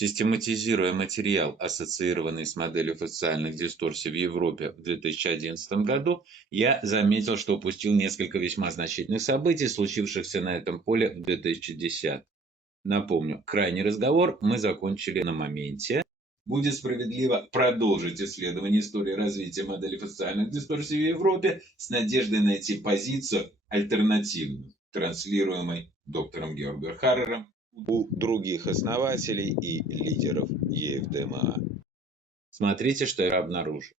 Систематизируя материал, ассоциированный с моделью фасциальных дисторсий в Европе в 2011 году, я заметил, что упустил несколько весьма значительных событий, случившихся на этом поле в 2010. Напомню, крайний разговор мы закончили на моменте. Будет справедливо продолжить исследование истории развития модели фасциальных дисторсий в Европе с надеждой найти позицию альтернативную, транслируемой доктором Георгом Харрером у других основателей и лидеров ЕФДМА. Смотрите, что я обнаружил.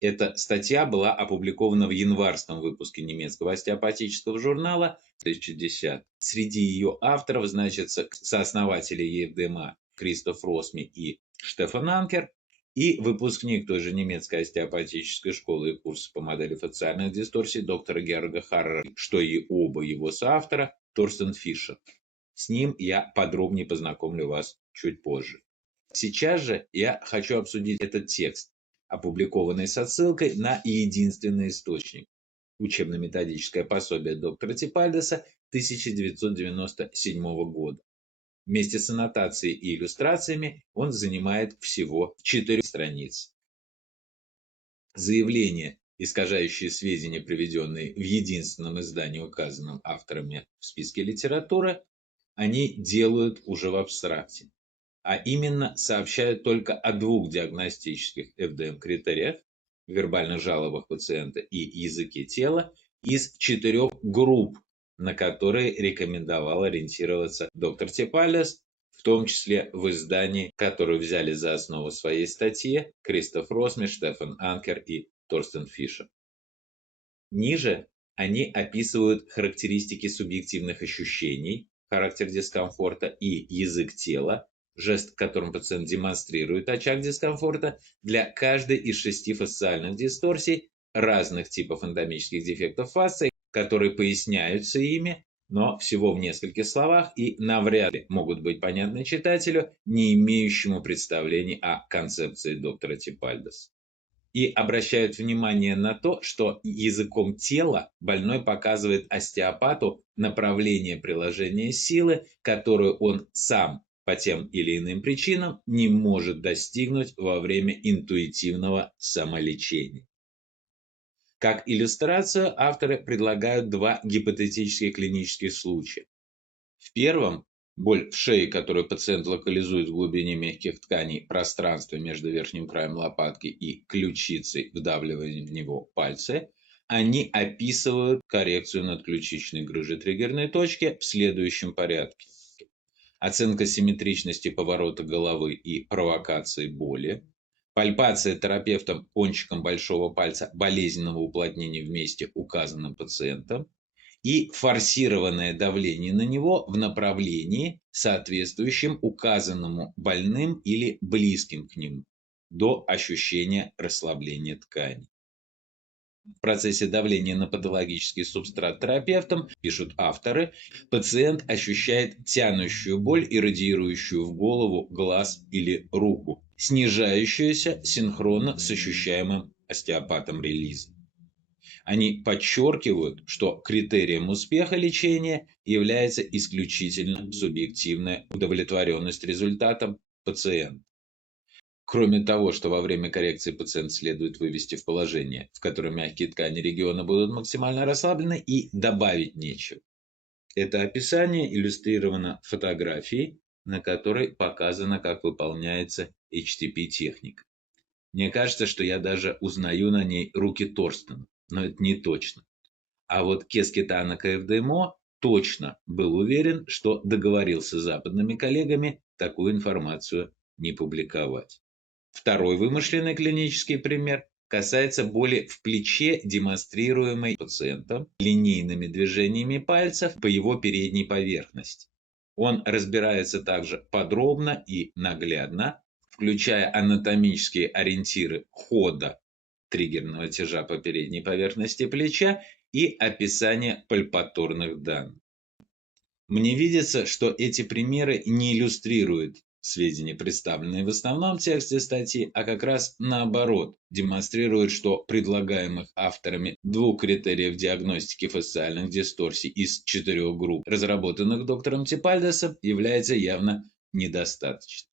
Эта статья была опубликована в январском выпуске немецкого остеопатического журнала 2010. Среди ее авторов значатся сооснователи ЕФДМА Кристоф Росми и Штефан Анкер и выпускник той же немецкой остеопатической школы и курса по модели фасциальных дисторсий доктора Георга Харрера, что и оба его соавтора Торстен Фишер. С ним я подробнее познакомлю вас чуть позже. Сейчас же я хочу обсудить этот текст, опубликованный с отсылкой на единственный источник – учебно-методическое пособие доктора Типальдеса 1997 года. Вместе с аннотацией и иллюстрациями он занимает всего 4 страницы. Заявления, искажающие сведения, приведенные в единственном издании, указанном авторами в списке литературы, они делают уже в абстракте. А именно сообщают только о 2 диагностических ФДМ-критериях – вербальных жалобах пациента и языке тела из 4 групп, на которые рекомендовал ориентироваться доктор Типальдес, в том числе в издании, которое взяли за основу своей статьи Кристоф Росми, Штефан Анкер и Торстен Фишер. Ниже они описывают характеристики субъективных ощущений, характер дискомфорта и язык тела, жест, которым пациент демонстрирует очаг дискомфорта для каждой из 6 фасциальных дисторсий разных типов эндемических дефектов фасции, которые поясняются ими, но всего в нескольких словах и навряд ли могут быть понятны читателю, не имеющему представлений о концепции доктора Типальдеса. И обращают внимание на то, что языком тела больной показывает остеопату направление приложения силы, которую он сам по тем или иным причинам не может достигнуть во время интуитивного самолечения. Как иллюстрацию авторы предлагают 2 гипотетических клинических случая. В первом боль в шее, которую пациент локализует в глубине мягких тканей пространства между верхним краем лопатки и ключицей, вдавливая в него пальцы, они описывают коррекцию надключичной грыжи триггерной точки в следующем порядке. Оценка симметричности поворота головы и провокации боли, пальпация терапевтом кончиком большого пальца болезненного уплотнения в месте, указанном пациентом, и форсированное давление на него в направлении, соответствующем указанному больным или близким к нему, до ощущения расслабления ткани. В процессе давления на патологический субстрат терапевтом, пишут авторы, пациент ощущает тянущую боль и радиирующую в голову, глаз или руку, снижающуюся синхронно с ощущаемым остеопатом релизом. Они подчеркивают, что критерием успеха лечения является исключительно субъективная удовлетворенность результатом пациента. Кроме того, что во время коррекции пациент следует вывести в положение, в котором мягкие ткани региона будут максимально расслаблены, и добавить нечего. Это описание иллюстрировано фотографией, на которой показано, как выполняется HTP-техника. Мне кажется, что я даже узнаю на ней руки Торстена, но это не точно. А вот Кескетана КФДМО точно был уверен, что договорился с западными коллегами такую информацию не публиковать. Второй вымышленный клинический пример касается боли в плече, демонстрируемой пациентом линейными движениями пальцев по его передней поверхности. Он разбирается также подробно и наглядно, включая анатомические ориентиры хода триггерного тяжа по передней поверхности плеча и описание пальпаторных данных. Мне видится, что эти примеры не иллюстрируют сведения, представленные в основном тексте статьи, а как раз наоборот, демонстрируют, что предлагаемых авторами 2 критериев диагностики фасциальных дисторсий из 4 групп, разработанных доктором Типальдесом, является явно недостаточно.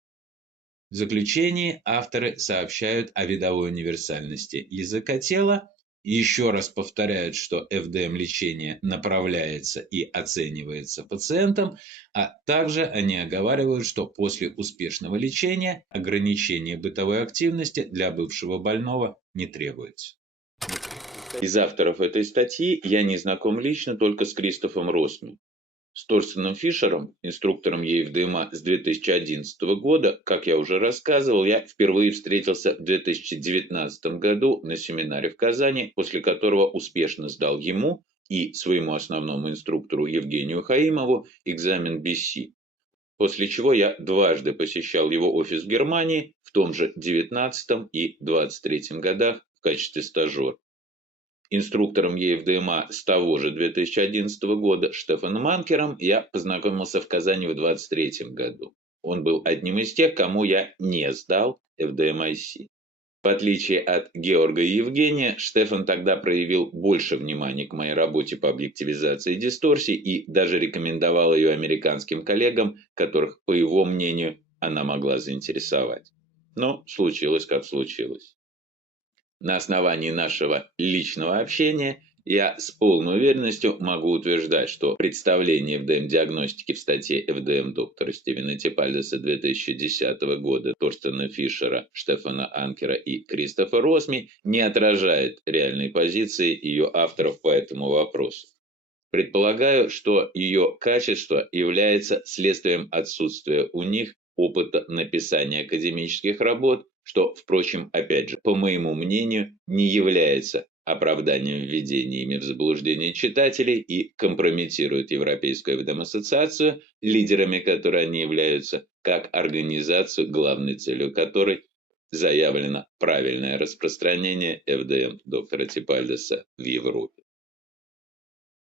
В заключении авторы сообщают о видовой универсальности языка тела, еще раз повторяют, что ФДМ-лечение направляется и оценивается пациентом, а также они оговаривают, что после успешного лечения ограничение бытовой активности для бывшего больного не требуется. Из авторов этой статьи я не знаком лично только с Кристофом Росми. С Торстеном Фишером, инструктором ЕФДМА с 2011 года, как я уже рассказывал, я впервые встретился в 2019 году на семинаре в Казани, после которого успешно сдал ему и своему основному инструктору Евгению Хаимову экзамен BC, после чего я дважды посещал его офис в Германии в том же 19 и 23 годах в качестве стажера. Инструктором ЕФДМА с того же 2011 года Штефаном Анкером я познакомился в Казани в 2023 году. Он был одним из тех, кому я не сдал ФДМ-IC. В отличие от Георга и Евгения, Штефан тогда проявил больше внимания к моей работе по объективизации дисторсий и даже рекомендовал ее американским коллегам, которых, по его мнению, она могла заинтересовать. Но случилось, как случилось. На основании нашего личного общения я с полной уверенностью могу утверждать, что представление ФДМ-диагностики в статье ФДМ доктора Стивена Типальдеса 2010 года Торстена Фишера, Штефана Анкера и Кристофа Росми не отражает реальной позиции ее авторов по этому вопросу. Предполагаю, что ее качество является следствием отсутствия у них опыта написания академических работ, что, впрочем, опять же, по моему мнению, не является оправданием введения ими в заблуждение читателей и компрометирует Европейскую ФДМ-ассоциацию, лидерами которой они являются, как организацию, главной целью которой заявлено правильное распространение ФДМ доктора Типальдеса в Европе.